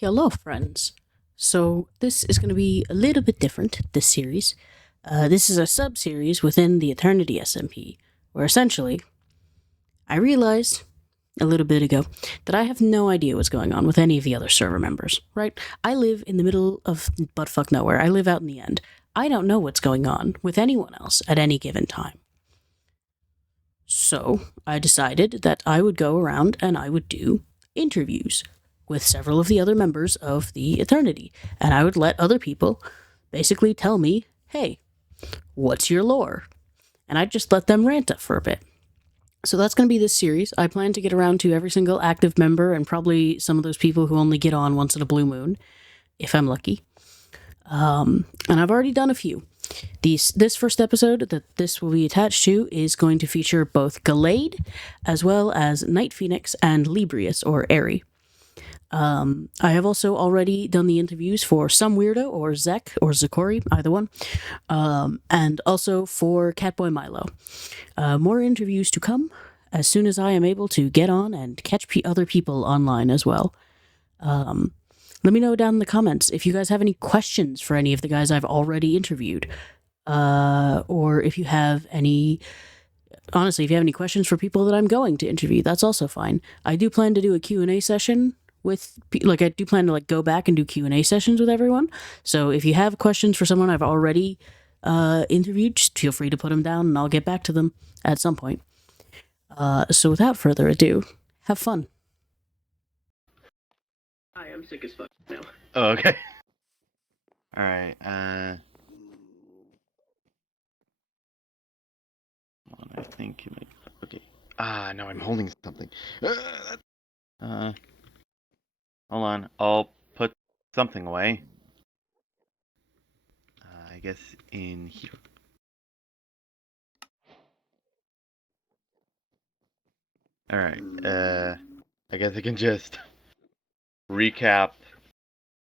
Hello, friends. So, this is going to be a little bit different, this series. This is a sub series within the Etern1ty SMP, where essentially, I realized a little bit ago that I have no idea what's going on with any of the other server members, right? I live in the middle of buttfuck nowhere. I live out in the end. I don't know what's going on with anyone else at any given time. So, I decided that I would go around and I would do interviews with several of the other members of the Etern1ty, and I would let other people basically tell me, hey, what's your lore? And I'd just let them rant for a bit. So that's going to be this series. I plan to get around to every single active member and probably some of those people who only get on once in a blue moon, if I'm lucky. And I've already done a few. This first episode that this will be attached to is going to feature both Gallade as well as NightPhoenix and Librius, or Airy. I have also already done the interviews for Some Weirdo, or Zek, or Zakori, either one, and also for Catboy Milo. More interviews to come as soon as I am able to get on and catch other people online as well. Let me know down in the comments if you guys have any questions for any of the guys I've already interviewed, or if you have any... Honestly, if you have any questions for people that I'm going to interview, that's also fine. I do plan to do a Q&A session with, I do plan to go back and do Q&A sessions with everyone. So if you have questions for someone I've already interviewed, just feel free to put them down and I'll get back to them at some point. So without further ado, have fun. Hi, I'm sick as fuck now. Oh, okay. Alright, I think you might... Okay. No, I'm holding something. Hold on. I'll put something away. I guess in here. Alright, I guess I can just recap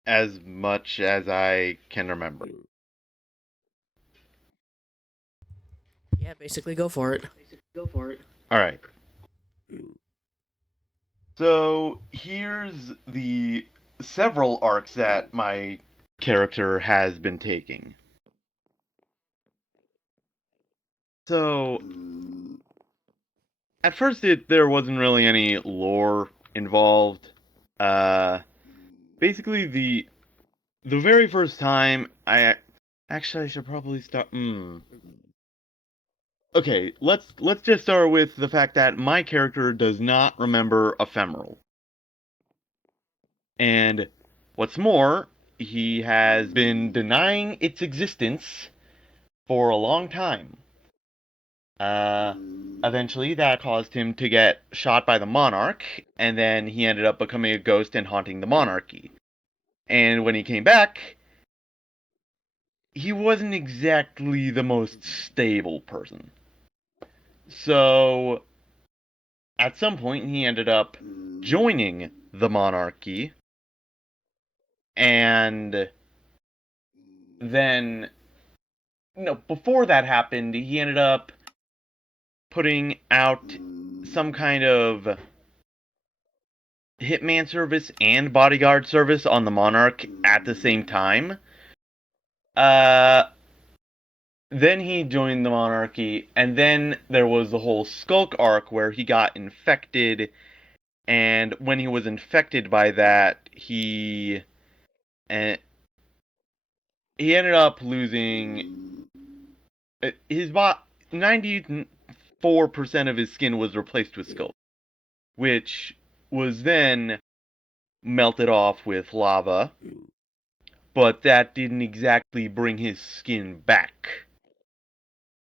as much as I can remember. Yeah, basically go for it. Alright. So, here's the several arcs that my character has been taking. So, at first there wasn't really any lore involved. Basically the very first time I should probably start. Okay, let's just start with the fact that my character does not remember Ephemeral. And what's more, he has been denying its existence for a long time. Eventually that caused him to get shot by the Monarch, and then he ended up becoming a ghost and haunting the monarchy. And when he came back, he wasn't exactly the most stable person. So, at some point, he ended up joining the monarchy, and then, before that happened, he ended up putting out some kind of hitman service and bodyguard service on the monarch at the same time. Then he joined the monarchy, and then there was the whole Skulk arc where he got infected, and when he was infected by that, he ended up losing his 94% of his skin was replaced with Skulk, which was then melted off with lava, but that didn't exactly bring his skin back.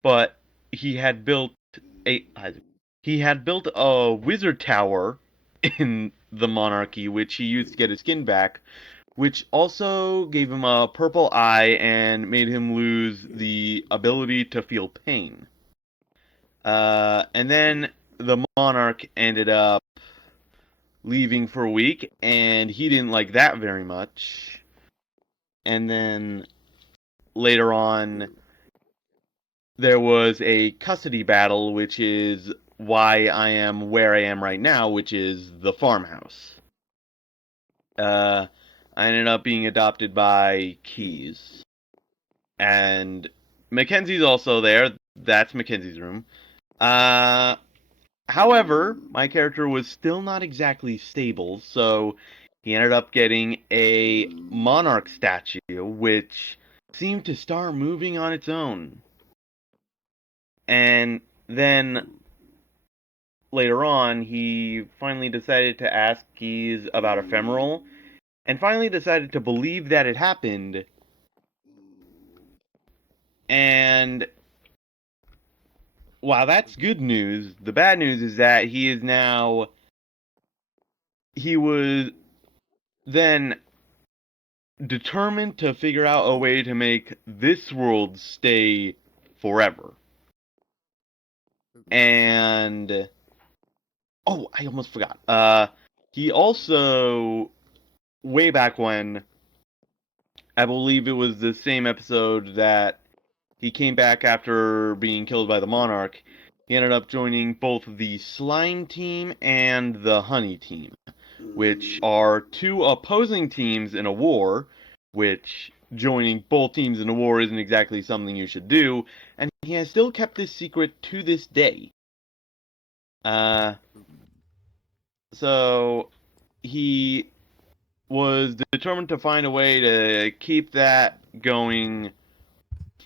But he had built a wizard tower in the monarchy, which he used to get his skin back, which also gave him a purple eye and made him lose the ability to feel pain. And then the monarch ended up leaving for a week, and he didn't like that very much. And then later on, there was a custody battle, which is why I am where I am right now, which is the farmhouse. I ended up being adopted by Keys. And Mackenzie's also there. That's Mackenzie's room. However, my character was still not exactly stable, so he ended up getting a monarch statue, which seemed to start moving on its own. And then later on, he finally decided to ask Keys about Ephemeral, and finally decided to believe that it happened. And while that's good news, the bad news is that he was then determined to figure out a way to make this world stay forever. And oh, I almost forgot. He also, way back when, I believe it was the same episode that he came back after being killed by the Monarch, he ended up joining both the Slime team and the Honey team, which are two opposing teams in a war, which joining both teams in a war isn't exactly something you should do, and he has still kept this secret to this day. So he was determined to find a way to keep that going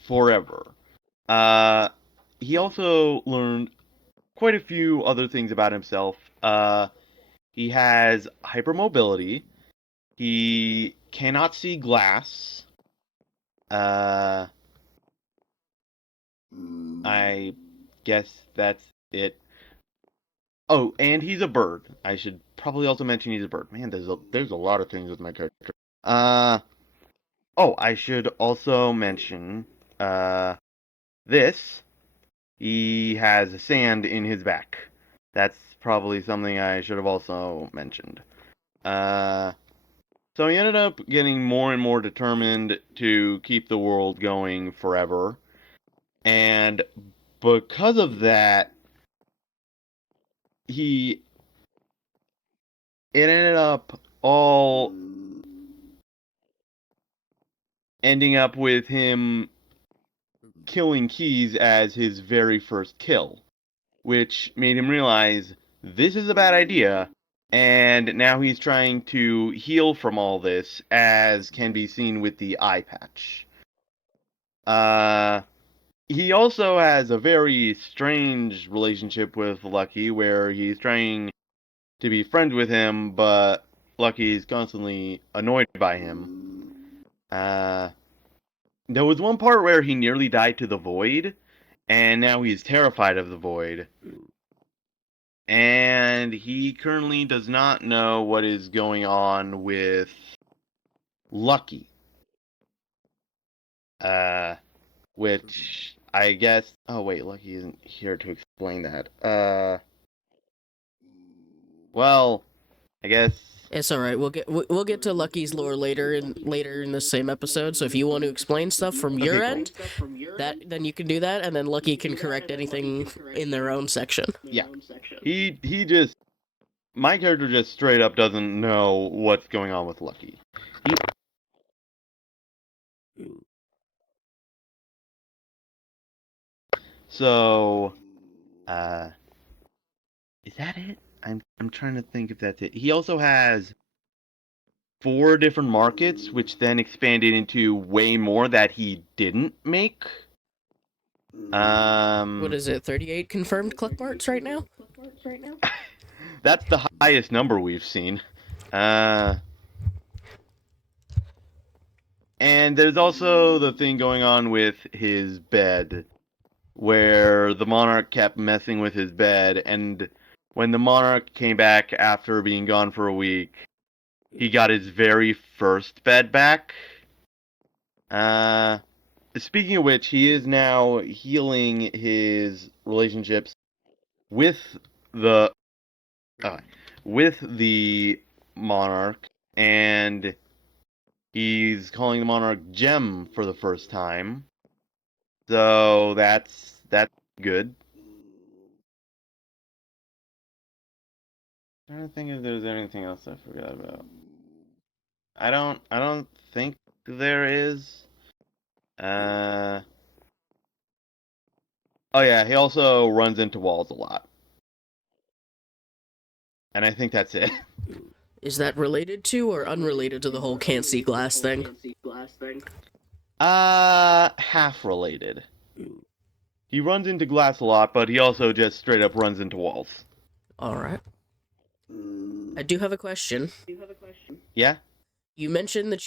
forever. He also learned quite a few other things about himself. He has hypermobility. He cannot see glass. I guess that's it. Oh, and he's a bird. I should probably also mention he's a bird. Man, there's a lot of things with my character. Oh, I should also mention this. He has sand in his back. That's probably something I should have also mentioned. So he ended up getting more and more determined to keep the world going forever. And because of that, it ended up all ending up with him killing Keys as his very first kill, which made him realize this is a bad idea, and now he's trying to heal from all this, as can be seen with the eye patch. He also has a very strange relationship with Lucky, where he's trying to be friends with him, but Lucky's constantly annoyed by him. There was one part where he nearly died to the Void, and now he's terrified of the Void. And he currently does not know what is going on with Lucky. Which I guess. Oh wait, Lucky isn't here to explain that. Well, I guess. It's all right. We'll get to Lucky's lore later in the same episode. So if you want to explain stuff from your Okay, cool. end, then you can do that, and then Lucky can correct anything in their own section. Yeah, he just my character just straight up doesn't know what's going on with Lucky. So, is that it? I'm trying to think if that's it. He also has 4 different markets, which then expanded into way more that he didn't make. What is it? 38 confirmed cluck marts right now? That's the highest number we've seen. And there's also the thing going on with his bed, where the Monarch kept messing with his bed, and when the Monarch came back after being gone for a week, he got his very first bed back. Speaking of which, he is now healing his relationships with the with the Monarch, and he's calling the Monarch Gem for the first time. So that's good. I'm trying to think if there's anything else I forgot about. I don't think there is. Oh yeah, he also runs into walls a lot. And I think that's it. Is that related to or unrelated to the whole can't see glass thing? Half related. He runs into glass a lot, but he also just straight up runs into walls. Alright. I do have a question. Yeah? You mentioned that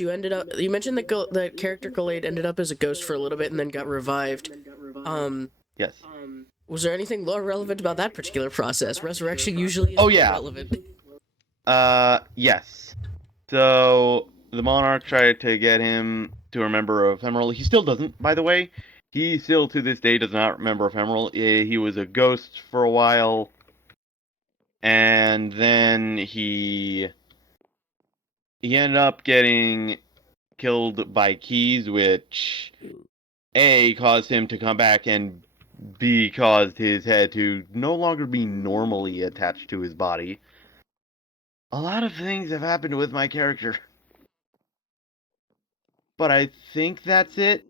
that character Gallade ended up as a ghost for a little bit and then got revived. Yes. Was there anything lore relevant about that particular process? Resurrection usually is Oh, yeah. relevant. Yes. So, the Monarch tried to get him to remember Ephemeral. He still doesn't, by the way. He still, to this day, does not remember Ephemeral. He was a ghost for a while. And then he ended up getting killed by keys, which A, caused him to come back, and B, caused his head to no longer be normally attached to his body. A lot of things have happened with my character. But I think that's it.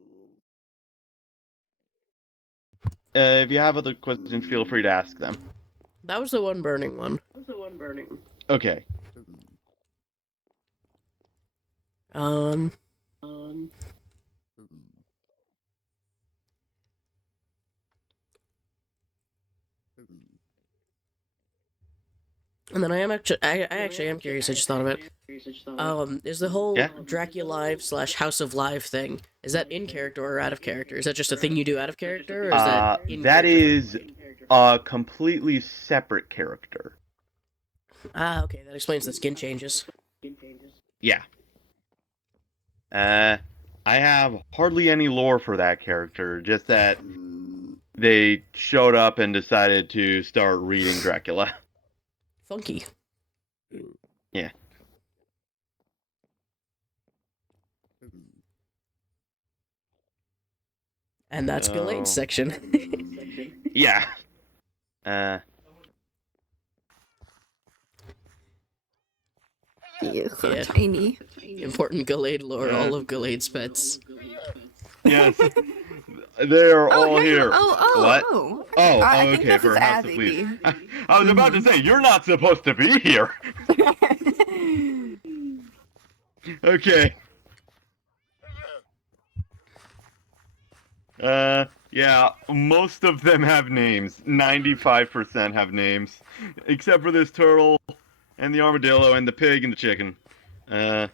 If you have other questions, feel free to ask them. That was the one burning one. Okay. And then I actually am curious, I just thought of it. Is the whole Dracula-Live / House of Live thing, is that in character or out of character? Is that just a thing you do out of character, or is that in that character? is a completely separate character. Ah, okay, that explains the skin changes. Yeah. I have hardly any lore for that character, just that they showed up and decided to start reading Dracula. Funky. Yeah. And that's Gallade's section. Yeah. He is so Yeah. tiny. Important Gallade lore, all of Gallade's pets. Yes. They are all hey, here. What? I think Okay, this for is House of Azzy. Leaves. I was about to say, you're not supposed to be here. Okay. Yeah, most of them have names. 95% have names. Except for this turtle, and the armadillo, and the pig, and the chicken. I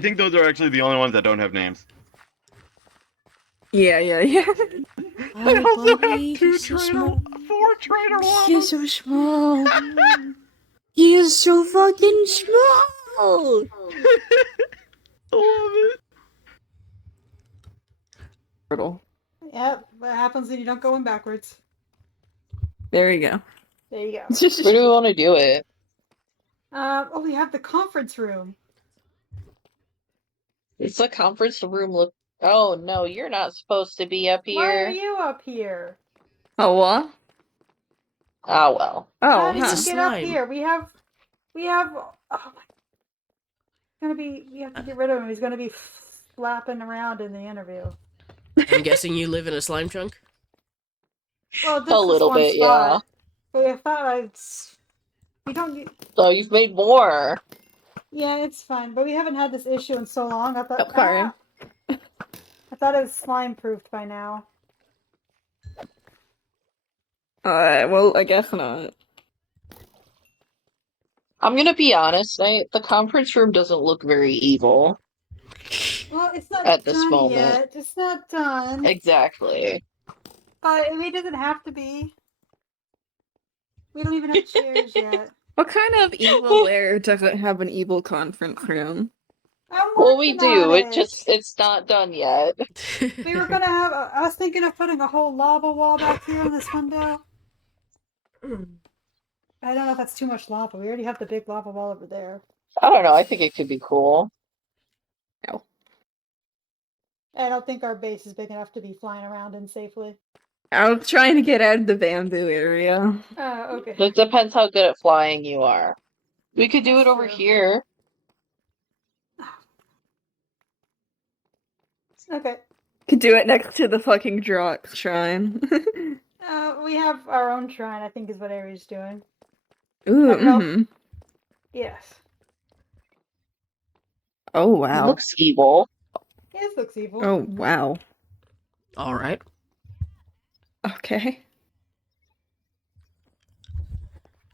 think those are actually the only ones that don't have names. Yeah. I also have four trader llamas. He is so small. He is so fucking small. I love it. Turtle. Yep, what happens when you don't go in backwards. There you go. There you go. Where do we want to do it? We have the conference room. It's the conference room look. Oh no, you're not supposed to be up Why are here. you up here? Oh, what? Ah well. How Oh, did huh. you get up here? We have. Oh my. We have to get rid of him. He's gonna be flapping around in the interview. I'm guessing you live in a slime chunk? Well, this A is little one bit, spot. But I thought we don't. So you've made more. Yeah, it's fine. But we haven't had this issue in so long. I thought. Oh, sorry. I thought it was slime proofed by now. Well, I guess not. I'm gonna be honest, the conference room doesn't look very evil. Well, it's not At this done moment. yet. It's not done. Exactly. It doesn't have to be. We don't even have chairs yet. What kind of evil lair doesn't have an evil conference room? Well, we do. It's not done yet. We were gonna have. I was thinking of putting a whole lava wall back here in this window. I don't know if that's too much lava. We already have the big lava wall over there. I don't know. I think it could be cool. No. I don't think our base is big enough to be flying around in safely. I was trying to get out of the bamboo area. Okay. It depends how good at flying you are. We could do it over True. here. Okay. Could do it next to the fucking Drock shrine. We have our own shrine, I think is what Aries doing. Ooh, I don't know. mhm. Yes. Oh, wow. Looks evil. Yes, looks evil. Oh, wow. All right. Okay.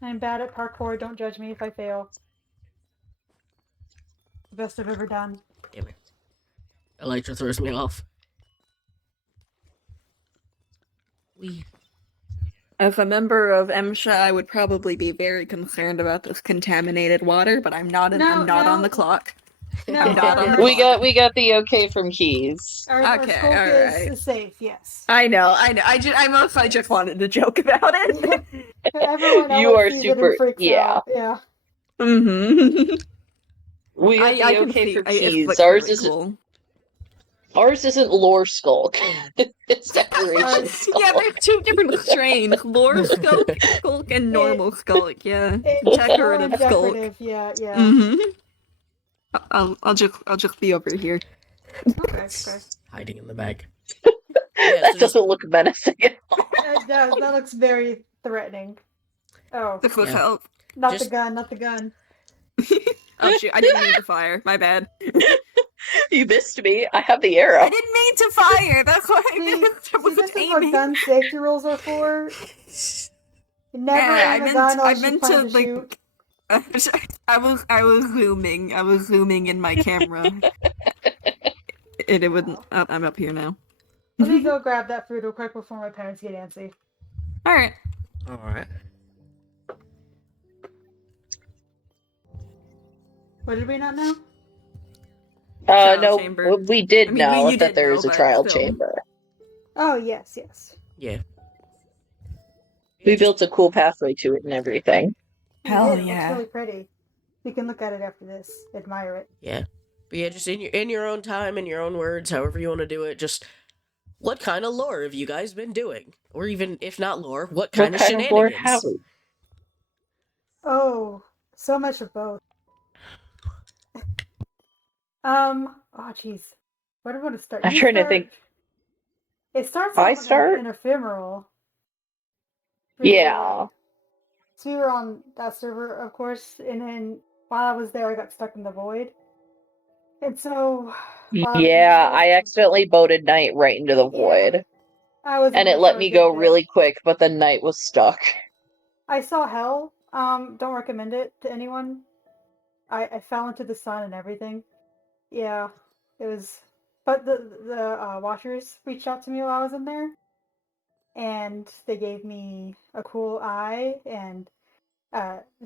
I'm bad at parkour, don't judge me if I fail. The best I've ever done. Damn it. Elytra throws me off. As a member of MSHA, I would probably be very concerned about this contaminated water, but I'm not No, on no. the clock. No, I'm not on the We clock. got the okay from Keys. our Okay, skulk alright. is safe, yes. I know. I mostly just wanted to joke about it. Everyone You else are sees it super- and freaks yeah. out. Yeah. Mm-hmm. We got the can okay see. from It Keys. looks Ours really isn't cool. ours isn't lore skulk. It's decoration skulk. Yeah, there's two different strains: lore skulk, and normal skulk. Yeah, It's decorative more skulk. decorative, yeah, yeah. Mm-hmm. I'll just be over here. Okay, okay. Hiding in the bag. That doesn't look menacing at all. That looks very threatening. Oh, This was Yeah. help. not Just- the gun, not the gun. Oh shoot! I didn't mean to fire. My bad. You missed me. I have the arrow. I didn't mean to fire. That's what I See, meant. I see, wasn't this is what aiming. gun safety rules are for. You never Yeah, aim a gun I unless you meant plan to to like. shoot. I was zooming. I was zooming in my camera. It wouldn't. Oh, I'm up here now. Let me go grab that food real quick before my parents get antsy. All right. All right. What did we not know? Trial No, chamber. we did I mean, know you that did there's know, a but trial still. chamber. Oh, yes, yes. Yeah. We built a cool pathway to it and everything. You Hell did. It yeah. looks really pretty. You can look at it after this. Admire it. Yeah. But yeah, just in your own time, in your own words, however you want to do it, just what kind of lore have you guys been doing? Or even if not lore, what kind of What kind of lore have shenanigans? we? Oh, so much of both. Oh jeez. Where do I want to start? I'm You trying to start- think. It starts I off with start? an ephemeral. Yeah. So we were on that server, of course, and then while I was there, I got stuck in the void. And so... Yeah, I accidentally boated Knight right into the Yeah. void. I was in And it there let for a me good go bit. really quick, but the Knight was stuck. I saw Hell. Don't recommend it to anyone. I fell into the sun and everything. Yeah, it was... But the Watchers reached out to me while I was in there. And they gave me a cool eye and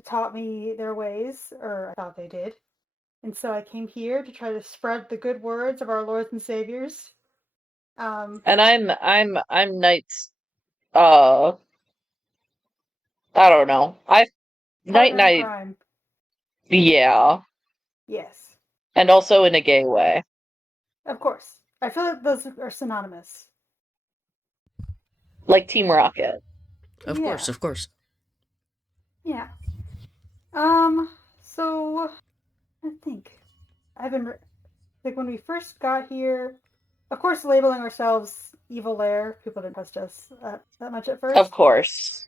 taught me their ways, or I thought they did. And so I came here to try to spread the good words of our lords and saviors. And I'm Knight's I don't know. Partner in Knight crime. yeah. Yes, And also in a gay way. of course. I feel like those are synonymous. Like Team Rocket. Of Yeah. course, of course. Yeah. So I think I've been like when we first got here, of course, labeling ourselves Evil Lair. People didn't trust us that much at first. Of course.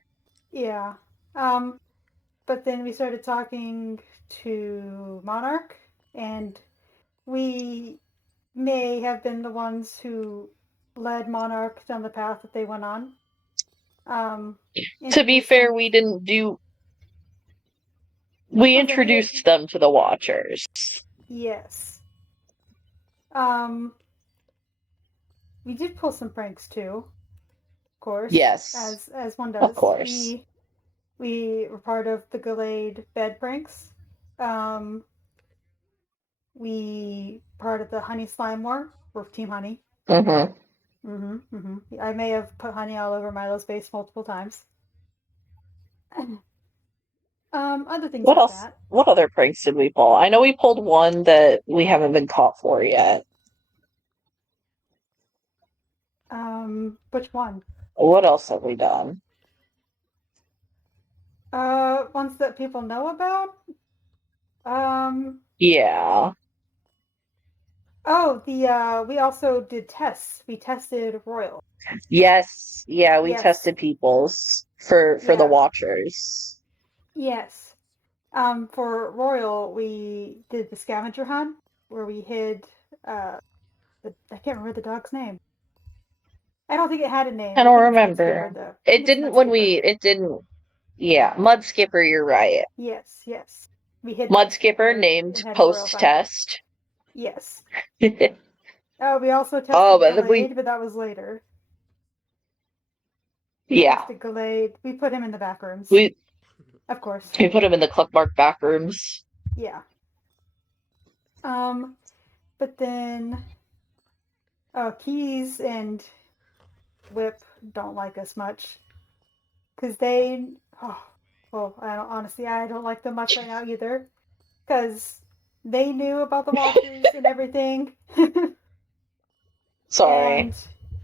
Yeah. But then we started talking to Monarch, and we may have been the ones who led Monarch down the path that they went on. To be fair, we didn't do. We introduced them to the Watchers. Yes. We did pull some pranks too, of course. Yes. As one does. Of course. We were part of the Gallade bed pranks. We part of the Honey Slime War. We're Team Honey. Mm-hmm. I may have put honey all over Milo's face multiple times. Other things What like else? that. What other pranks did we pull? I know we pulled one that we haven't been caught for yet. Which one? What else have we done? Ones that people know about? Yeah. Oh, we also did tests. We tested Royal. Yes, yeah, we Yes. tested people's for the Yeah. Watchers. Yes. For Royal, we did the scavenger hunt where we hid. I can't remember the dog's name. I don't think it had a name. I I don't think it's remember. Mudskipper though. I It think it's didn't when Mudskipper. it didn't. Yeah, Mudskipper, you're right. Yes, yes. We hid Mudskipper Mudskipper named and had Royal find it. post-test. Yes. We also Oh, tested but Gallade, but that was later. We yeah, tested Gallade. We put him in the back rooms. we Of course. put him in the Cluckmark back rooms. Yeah. But then Keys and Whip don't like us much because honestly, I don't like them much right now either because they knew about the Watchers and everything, Sorry.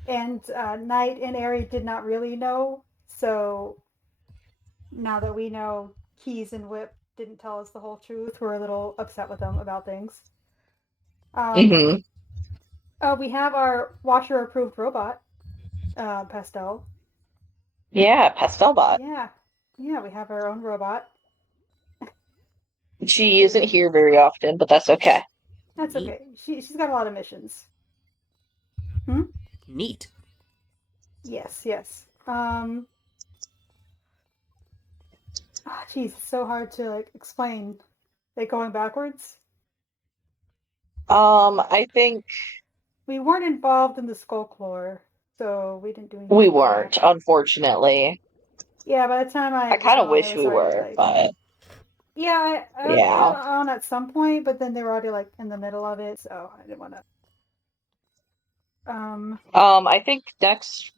and Knight and Airy did not really know. So now that we know, Keys and Whip didn't tell us the whole truth. We're a little upset with them about things. hmm We have our Watcher-approved robot, Pastel. Yeah, Pastelbot. Yeah, yeah, we have our own robot. She isn't here very often, but that's okay. That's Neat. okay. She's got a lot of missions. Neat. Yes, yes. Geez, it's so hard to like explain. Like going backwards. I think We weren't involved in the Skullclore, so we didn't do anything. we with weren't, that. unfortunately. Yeah, by the time I I was kind of on, wish it we was already were, like. but Yeah, I yeah. got on at some point, but then they were already like in the middle of it, so I didn't want to. I think next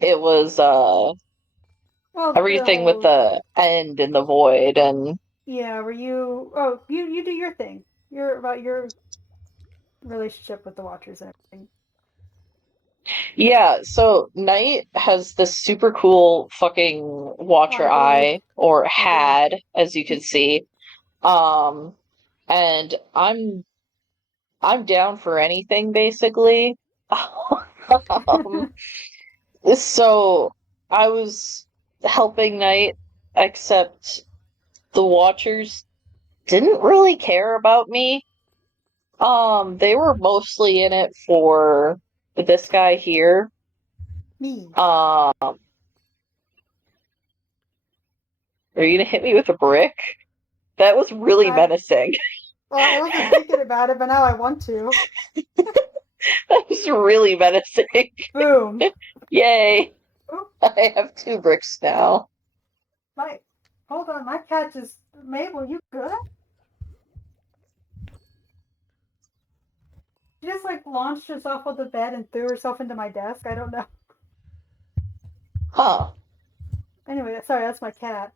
it was Well, the everything with whole the end and the void and yeah. Were you? Oh, you do your thing. You're about your relationship with the Watchers and everything. yeah, so Knight has this super cool fucking Oh, Watcher I did. eye, or I did. had, as you can see. Um, and I'm down for anything basically. Um, so I was helping Knight, except the Watchers didn't really care about me. They were mostly in it for this guy here. Me. Are you gonna hit me with a brick? That was really I menacing. Well, I wasn't thinking about it, but now I want to. That was really menacing. Boom. Yay! Oop, I have 2 bricks now. hold on, my cat just. Mabel, you good? She just like launched herself on the bed and threw herself into my desk. I don't know. Huh. Anyway, sorry, that's my cat.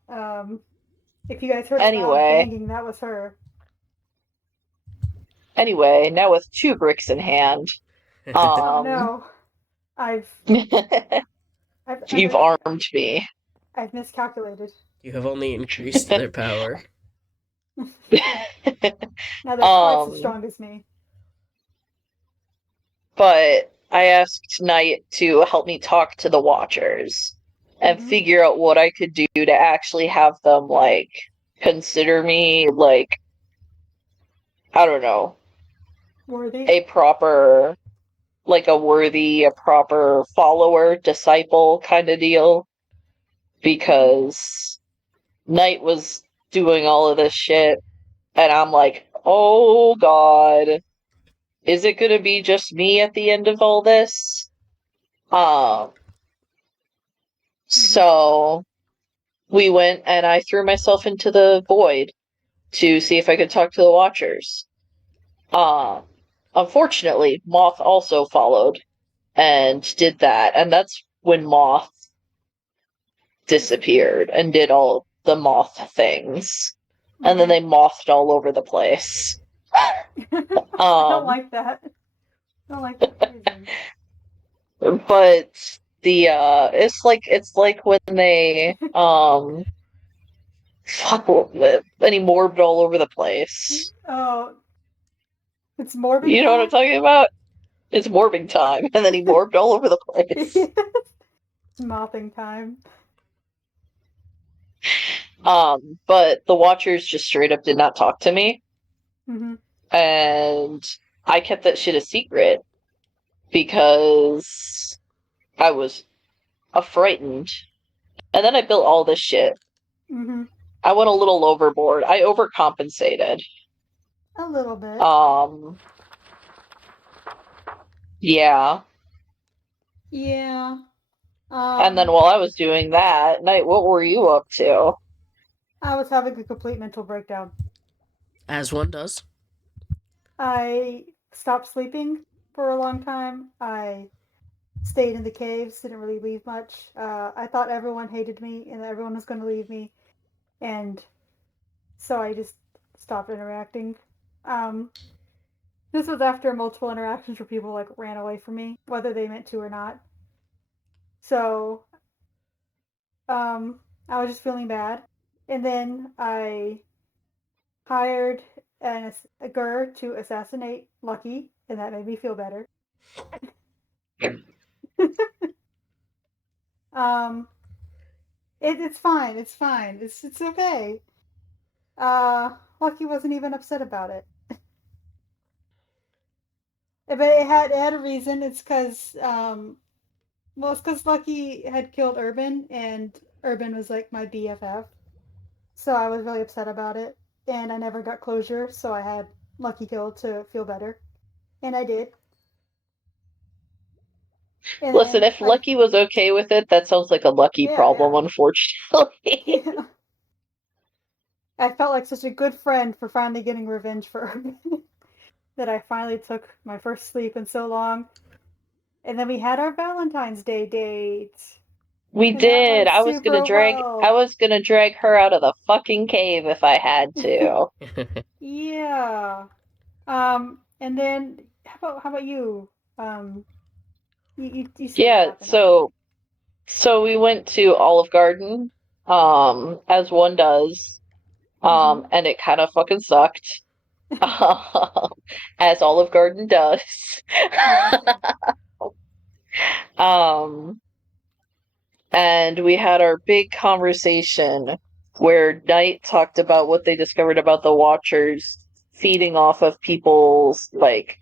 If you guys heard a loud Anyway. banging, that was her. Anyway, now with 2 bricks in hand. Oh no, I've You've armed me. I've miscalculated. You have only increased their power. Now they're twice as strong as me. But I asked Knight to help me talk to the Watchers and figure out what I could do to actually have them, like, consider me, like, I don't know, Worthy. a proper follower, disciple kind of deal. Because Knight was doing all of this shit, and I'm like, oh god, is it gonna be just me at the end of all this? So we went and I threw myself into the void to see if I could talk to the Watchers. Unfortunately, Moth also followed and did that, and that's when Moth disappeared and did all the Moth things. And then they mothed all over the place. I don't like that. I don't like that phrasing. But the it's like when they fuck, and he morbed all over the place. Oh, It's morbid. You know what I'm talking about? It's morbing time, and then he morbed all over the place. Mopping time. But the Watchers just straight up did not talk to me, and I kept that shit a secret because I was frightened. And then I built all this shit. I went a little overboard. I overcompensated. A little bit. Yeah. Yeah. And then while I was doing that, Knight, what were you up to? I was having a complete mental breakdown. As one does. I stopped sleeping for a long time. I stayed in the caves, didn't really leave much. I thought everyone hated me and everyone was going to leave me. And so I just stopped interacting. This was after multiple interactions where people like ran away from me, whether they meant to or not. So I was just feeling bad. And then I hired a Gur to assassinate Lucky, and that made me feel better. It's fine. It's fine. It's okay. Lucky wasn't even upset about it. But it had a reason. It's because Lucky had killed Urban, and Urban was like my BFF. So I was really upset about it, and I never got closure. So I had Lucky killed to feel better, and I did. And Listen, if Lucky was okay with it, that sounds like a Lucky problem, unfortunately. Yeah. I felt like such a good friend for finally getting revenge for Urban that I finally took my first sleep in so long. And then we had our Valentine's Day date. We and did. I was super gonna drag her out of the fucking cave if I had to. Yeah. And then how about you? You Yeah, so we went to Olive Garden, as one does. And it kind of fucking sucked. As Olive Garden does. And we had our big conversation where Knight talked about what they discovered about the Watchers feeding off of people's, like,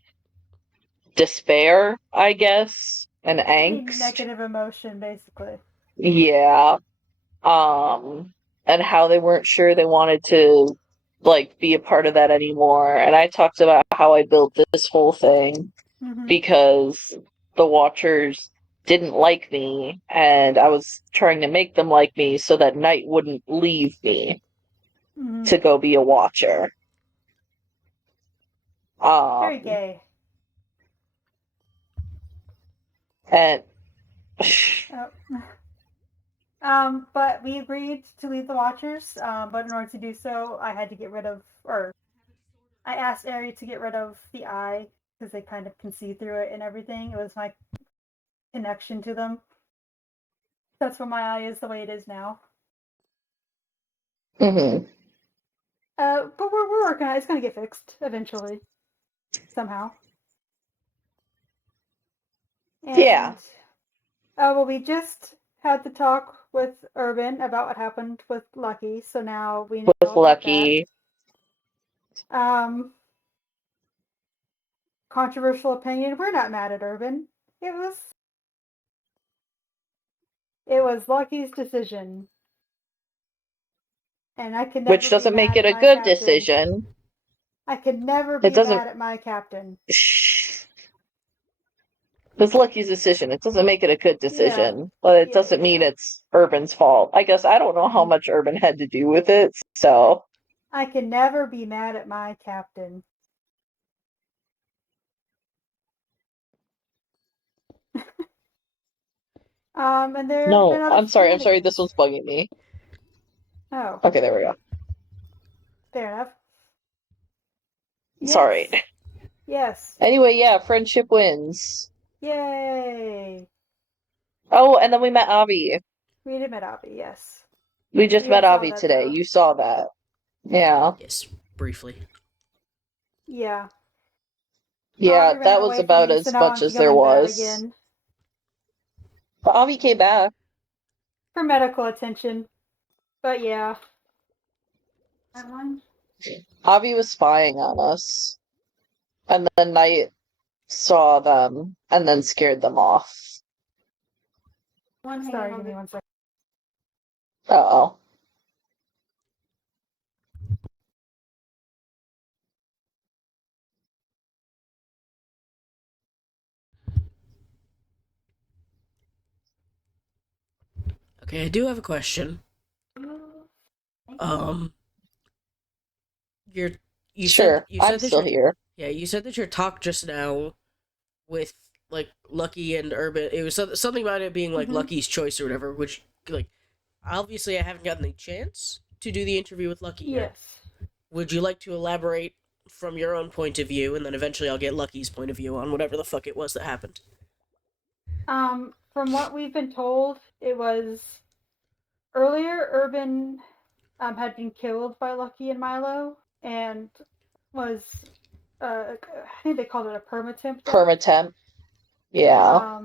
despair, I guess, and angst. Negative emotion, basically. Yeah. And how they weren't sure they wanted to, like, be a part of that anymore. And I talked about how I built this whole thing because the Watchers didn't like me, and I was trying to make them like me so that Knight wouldn't leave me to go be a Watcher. Very gay. And but we agreed to leave the Watchers. But in order to do so, I had to get rid of, or I asked Ari to get rid of the eye because they kind of can see through it and everything. It was my connection to them. That's why my eye is the way it is now. But we're working on it. It's gonna get fixed eventually, somehow. And, yeah. Well, we just had the talk with Urban about what happened with Lucky, so now we know with Lucky. Controversial opinion. We're not mad at Urban. It was Lucky's decision. And I can never Which doesn't make it a good decision. I could never be mad at my captain. It's Lucky's decision. It doesn't make it a good decision, but it doesn't mean it's Urban's fault. I guess I don't know how much Urban had to do with it, so. I can never be mad at my captain. And there. No, I'm sorry. This one's bugging me. Oh. Okay, there we go. Fair enough. Sorry. Yes. Anyway, yeah, friendship wins. Yay. Oh, and then we met Avi. We did met Avi, yes. We just met Avi today. You saw that. Yeah. Yes, briefly. Yeah. Yeah, Avi ran that was away from about me, as so now much I'm as there feeling bad was. again. But Avi came back. For medical attention. But yeah. That one? Avi was spying on us. And then Knight saw them and then scared them off. Sorry, give me 1 second. Uh-oh. Okay, I do have a question. Um, you're you Sure, I'm said that still here. you said that your talk just now with like Lucky and Urban. It was something about it being like Mhm. Lucky's choice or whatever. Which like obviously I haven't gotten the chance to do the interview with Lucky yet. Yes. Would you like to elaborate from your own point of view, and then eventually I'll get Lucky's point of view on whatever the fuck it was that happened? From what we've been told, it was earlier Urban had been killed by Lucky and Milo and was I think they called it a permatemp death. Permatemp. Yeah.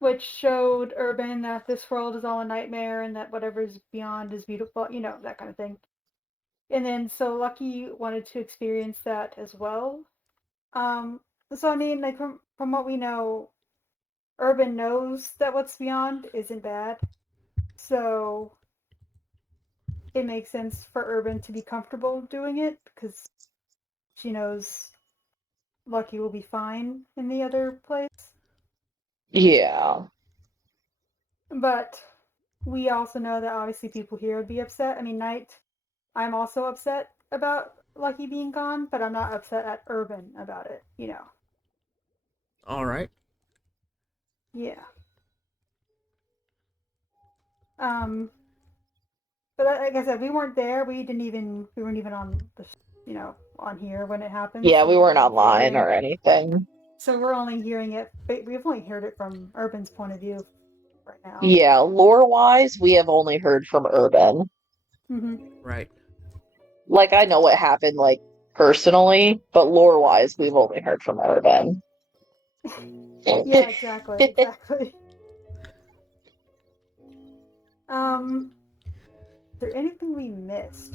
Which showed Urban that this world is all a nightmare and that whatever's beyond is beautiful, you know, that kind of thing. And then so Lucky wanted to experience that as well. So I mean, like from what we know, Urban knows that what's beyond isn't bad. So it makes sense for Urban to be comfortable doing it because she knows Lucky will be fine in the other place. Yeah. But we also know that obviously people here would be upset. I mean, I'm also upset about Lucky being gone, but I'm not upset at Urban about it, you know. All right. Yeah. But like I said, we weren't there. We weren't even on the, on here when it happened. Yeah, So we we're weren't like online hearing. or anything. So we're only hearing it. We've only heard it from Urban's point of view right now. Yeah, lore-wise, we have only heard from Urban. Mm-hmm. Right. Like, I know what happened, like, personally, but lore-wise, we've only heard from Urban. Yeah, exactly. Is there anything we missed?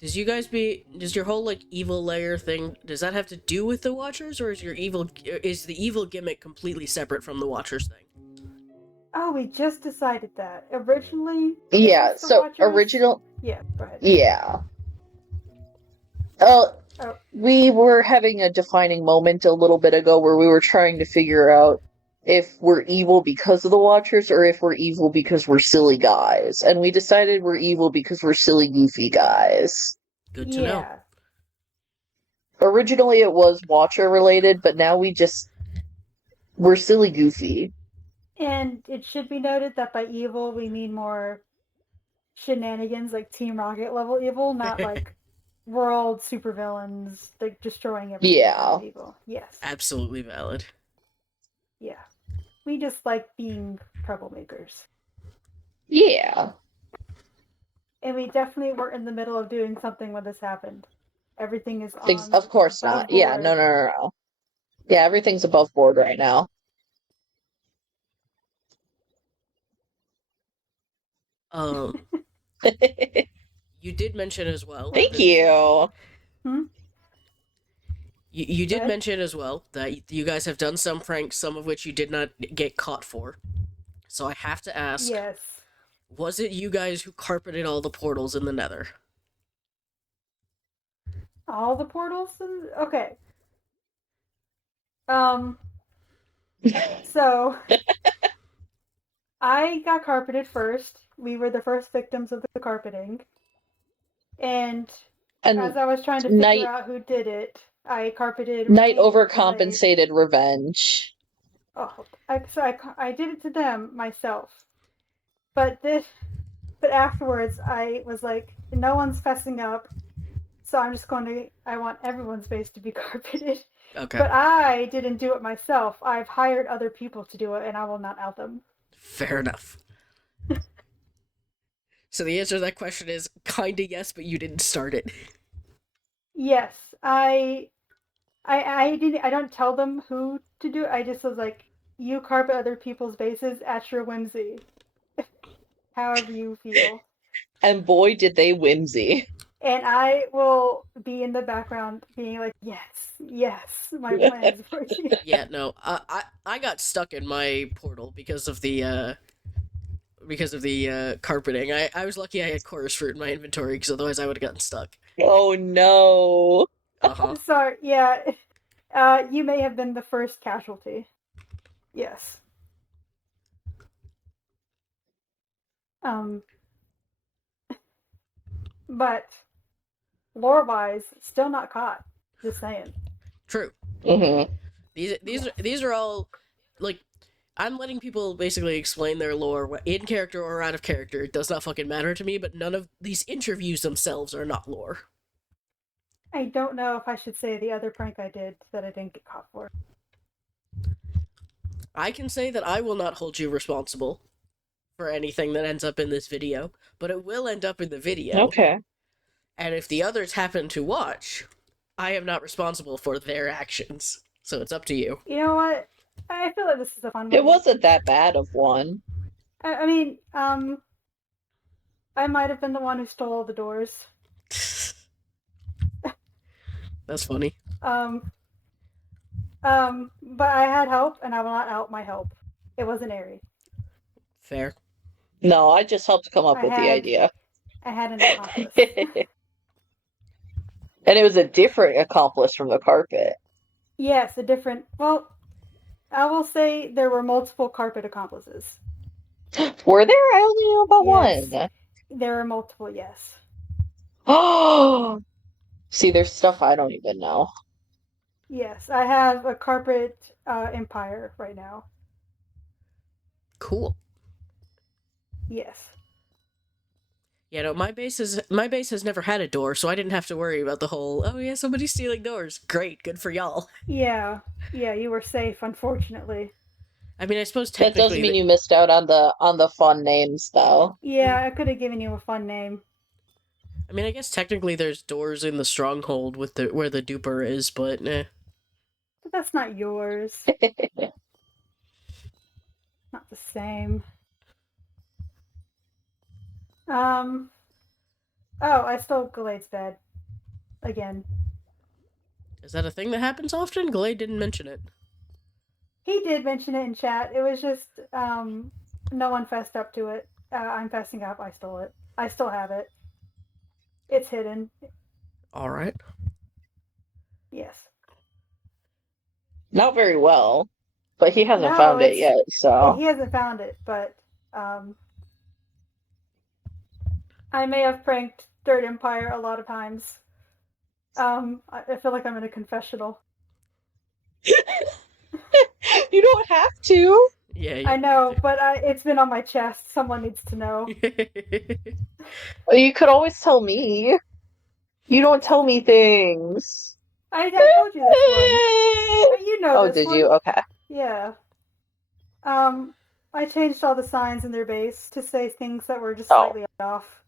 Does your whole like evil layer thing, does that have to do with the Watchers, or is the evil gimmick completely separate from the Watchers thing? Oh, we just decided that. Originally, Yeah, so original. Yeah, go ahead. Yeah. Oh. We were having a defining moment a little bit ago where we were trying to figure out if we're evil because of the Watchers or if we're evil because we're silly guys. And we decided we're evil because we're silly, goofy guys. Good to know. Originally it was Watcher related, but now we're silly, goofy. And it should be noted that by evil we mean more shenanigans, like Team Rocket level evil, not like world supervillains, like destroying everything kind of evil. Yes. Absolutely valid. Yeah. We just like being troublemakers. Yeah. And we definitely were in the middle of doing something when this happened. Everything is on. Of course not. Yeah, no. Yeah, everything's above board right now. You did mention as well. Thank you. You did mention as well that you guys have done some pranks, some of which you did not get caught for. So I have to ask. Yes. Was it you guys who carpeted all the portals in the Nether? All the portals? Okay. So I got carpeted first. We were the first victims of the carpeting. And as I was trying to figure out who did it, I carpeted Knight overcompensated revenge. Oh, I did it to them myself. But afterwards I was like, no one's fessing up, so I want everyone's face to be carpeted. Okay. But I didn't do it myself. I've hired other people to do it, and I will not out them. Fair enough. So the answer to that question is kinda yes, but you didn't start it. Yes, I don't tell them who to do it. I just was like, you carpet other people's bases at your whimsy, however you feel, And boy, did they whimsy. and I will be in the background being like, yes, yes, my plan is working. Yeah, no, I got stuck in my portal because of the carpeting. I was lucky I had chorus fruit in my inventory because otherwise I would have gotten stuck. Oh no. Uh-huh. Sorry, yeah, you may have been the first casualty. Yes. Um, but lore-wise, still not caught. Just saying. True. Mm-hmm. These are all like I'm letting people basically explain their lore in character or out of character. It does not fucking matter to me, but none of these interviews themselves are not lore. I don't know if I should say the other prank I did that I didn't get caught for. I can say that I will not hold you responsible for anything that ends up in this video, but it will end up in the video. Okay. And if the others happen to watch, I am not responsible for their actions. So it's up to you. You know what? I feel like this is a fun one. It wasn't that bad of one. I mean, I might have been the one who stole all the doors. That's funny. But I had help, and I will not out my help. It wasn't Airy. Fair. No, I just helped come up I with the had- idea. I had an accomplice. And it was a different accomplice from the carpet. Yes, a different. Well, I will say there were multiple carpet accomplices. Were there? I only knew about Yes. one. There were multiple, yes. Oh, see, there's stuff I don't even know. Yes, I have a carpet empire right now. Cool. Yes. Yeah, no, my base has never had a door, so I didn't have to worry about the whole, oh yeah, somebody's stealing doors. Great, good for y'all. Yeah, you were safe, unfortunately. I mean, I suppose That technically doesn't mean you missed out on the fun names, though. Yeah, I could have given you a fun name. I mean, I guess technically there's doors in the stronghold with where the duper is, but eh. But that's not yours. Not the same. Oh, I stole Gallade's bed. Again. Is that a thing that happens often? Gallade didn't mention it. He did mention it in chat. It was just, no one fessed up to it. I'm fessing up. I stole it. I still have it. It's hidden. Alright. Yes. Not very well, but he hasn't No, found it yet, so. He hasn't found it, but, I may have pranked Third Empire a lot of times. I feel like I'm in a confessional. You don't have to. Yeah, I know, but it's been on my chest. Someone needs to know. You could always tell me. You don't tell me things. I told you this one. You know Oh, this did one. you? Okay. Yeah. I changed all the signs in their base to say things that were just slightly off.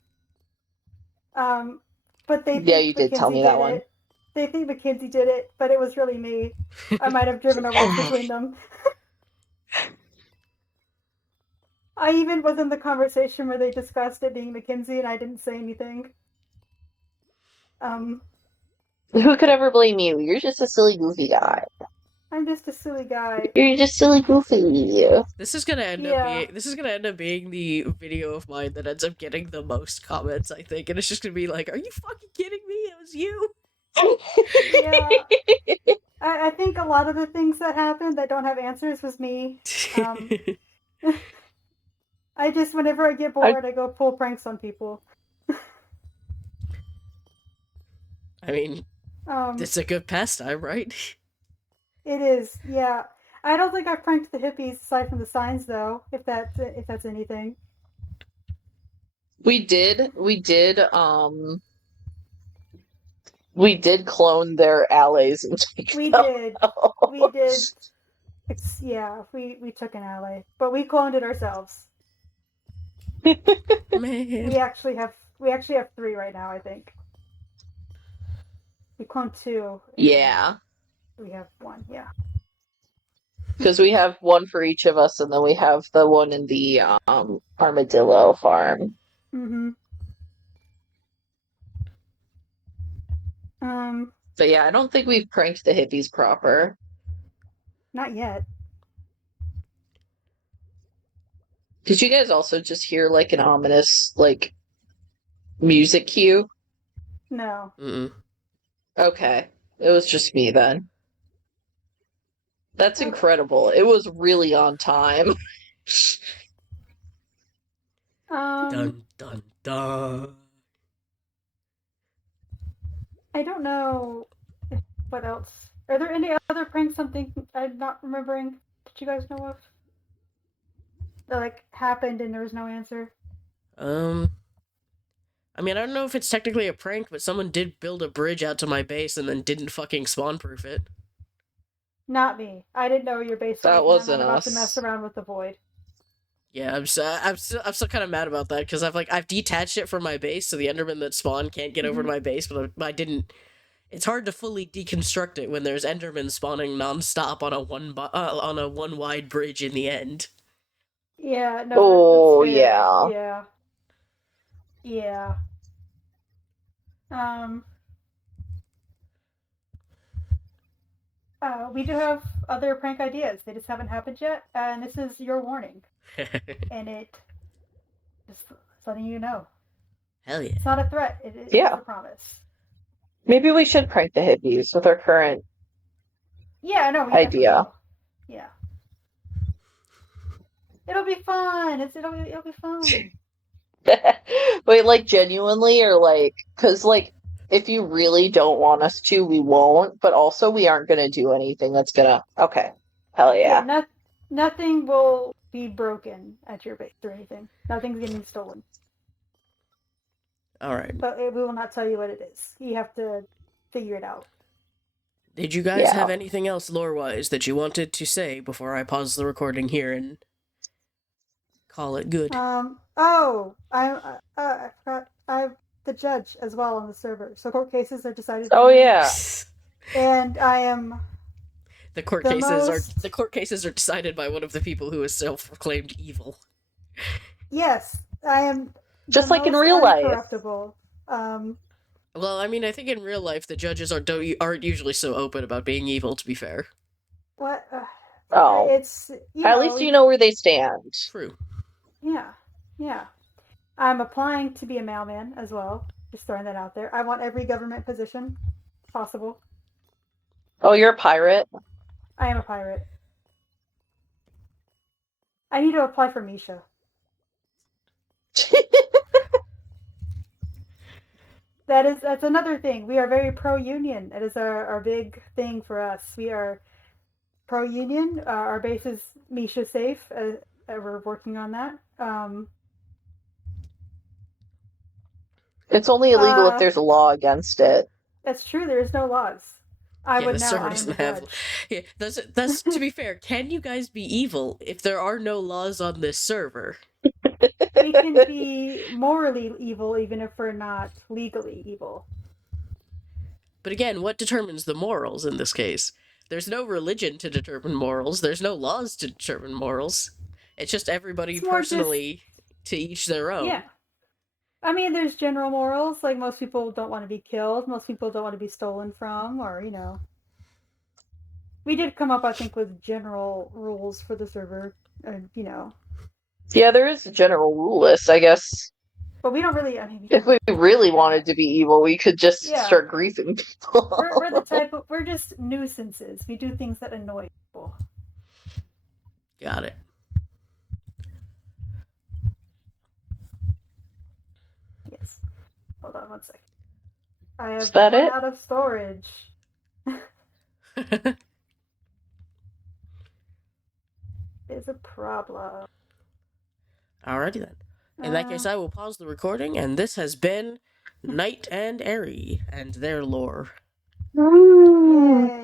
But they think Yeah, you did Mackenzie tell me that one. it. They think Mackenzie did it, but it was really me. I might have driven a wedge between them. I even was in the conversation where they discussed it being Mackenzie, and I didn't say anything. Who could ever blame you? You're just a silly, goofy guy. I'm just a silly guy. You're just silly, goofy. This is gonna end up being the video of mine that ends up getting the most comments, I think, and it's just gonna be like, "Are you fucking kidding me? It was you." Yeah. I think a lot of the things that happened that don't have answers was me. I just, whenever I get bored, I go pull pranks on people. I mean, it's a good pastime, right? It is, yeah. I don't think I pranked the hippies aside from the signs, though. If that's anything. We did clone their allies and take We them did. out. We did. We took an ally, but we cloned it ourselves. Man. We actually have 3 right now, I think. We cloned 2. Yeah. We have 1, yeah. Because we have one for each of us, and then we have the one in the armadillo farm. Mm-hmm. But yeah, I don't think we've pranked the hippies proper. Not yet. Did you guys also just hear like an ominous like music cue? No. Mm-mm. Okay. It was just me then. That's Okay. incredible. It was really on time. Dun, dun, dun. I don't know what else. Are there any other pranks? Something I'm not remembering that you guys know of? That like happened and there was no answer. I mean, I don't know if it's technically a prank, but someone did build a bridge out to my base and then didn't fucking spawn-proof it. Not me. I didn't know your base That was. I'm wasn't about to mess us. around with the void. Yeah, I'm still kind of mad about that because I've detached it from my base, so the Enderman that spawn can't get over to my base, but I didn't. It's hard to fully deconstruct it when there's Endermen spawning nonstop on a one wide bridge in the end. Yeah. No. Oh, That's fair. yeah. Yeah. Yeah. We do have other prank ideas. They just haven't happened yet, and this is your warning. And it just letting you know. Hell yeah. It's not a threat. It is Yeah. a promise. Maybe we should prank the hippies with our current Yeah, no, we idea. definitely will. Yeah. It'll be fun. It'll be fun. Wait, like genuinely, or like, because like, if you really don't want us to, we won't. But also, we aren't gonna do anything that's gonna. Okay, hell yeah. Nothing will be broken at your base or anything. Nothing's getting stolen. All right. But we will not tell you what it is. You have to figure it out. Did you guys Yeah. have anything else lore-wise that you wanted to say before I pause the recording here and call it good? Oh, I forgot. I'm the judge as well on the server. So court cases are decided. Oh yeah. And I am. The court cases are decided by one of the people who is self-proclaimed evil. Yes, I am. Just like in real life. Incorruptible. Well, I mean, I think in real life the judges aren't usually so open about being evil. To be fair. What? Oh. It's At least you know where they stand. True. Yeah. I'm applying to be a mailman as well. Just throwing that out there. I want every government position possible. Oh, you're a pirate? I am a pirate. I need to apply for Misha. That's another thing. We are very pro-union. It is our big thing for us. We are pro-union. Our base is Misha safe. We're working on that. It's only illegal if there's a law against it. That's true. There is no laws. I would know. I am the judge. Yeah, that's to be fair. Can you guys be evil if there are no laws on this server? We can be morally evil even if we're not legally evil. But again, what determines the morals in this case? There's no religion to determine morals. There's no laws to determine morals. It's just everybody personally to each their own. Yeah. I mean, there's general morals. Like, most people don't want to be killed. Most people don't want to be stolen from, or, We did come up, I think, with general rules for the server, Yeah, there is a general rule list, I guess. But we don't really, if we really wanted to be evil, we could just start griefing people. We're the type of, we're just nuisances. We do things that annoy people. Got it. Yes. Hold on one second. I have run out of storage. There's a problem. Alrighty then. In that case, I will pause the recording, and this has been NightPhoenix901 and their lore. Yay.